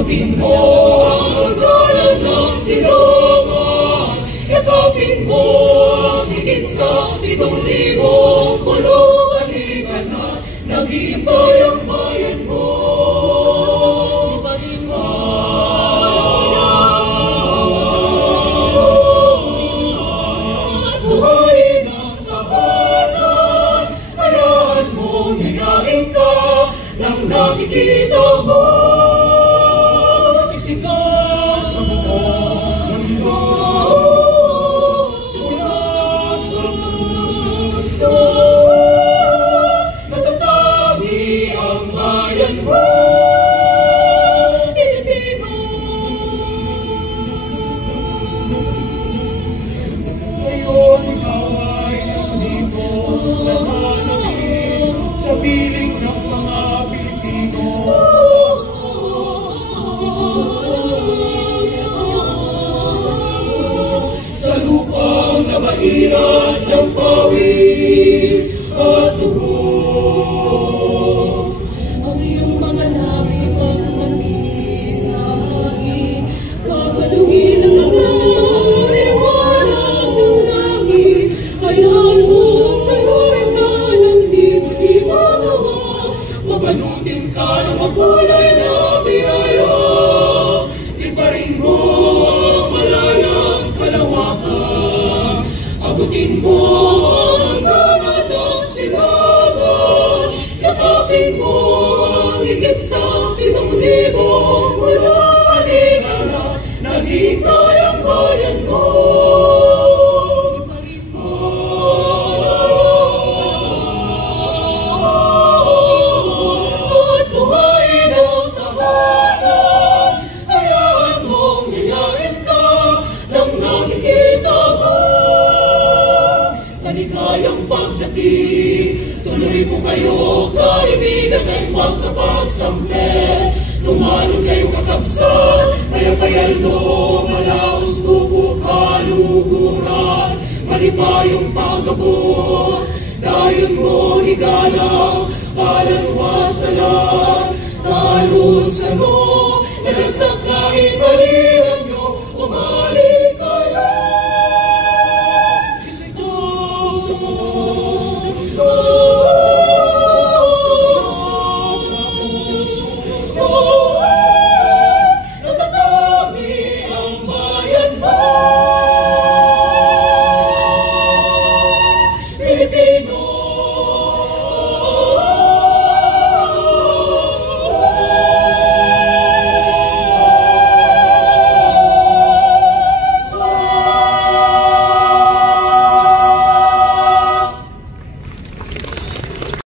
Abutin mo ang hangganan ng silungan, yakapin mo ang higit sa 7,000 pulong alikan na naghihintay ang bayan mo. At buhayin ang tahanan, hayaan mo yayain ka ng nakikita mo. Isigaw sa mundo ng mundo, mula sa mundo, natatangi ang bayan mo, Pilipino. Ngayon ikaw ay nandito, nananamig sa piling ng mga Pilipino. Sa lupang nabahiran ng pawis at dugo, ang iyong mga labi pagkakapis sa hangin, kakalungin ang mga liwanag ng langit. Hayaan mo saluhin ka ng libo-libo tawa, mabalutin ka ng makulay na biyaya, iparin mo ang malayang kalawakan, abutin mo ang hangganan ng silangan, yakapin mo ang higit sa 7,000 walang alikan na naghihintay ang bayan mo. Iparin mo at buhayin ang tahanan, hayaan mong yayain ka ng nakikita mo. Maligayang pagdating, tuloy po kayo kaibigan ay magkapagsampel. Tumalon kayo kakabsat, mayapayaldo, malaos tubo kaluguran. Malipayong pagabot, dayon mo higala, palanwasalan, talusan mo, nalagsak na ibalihan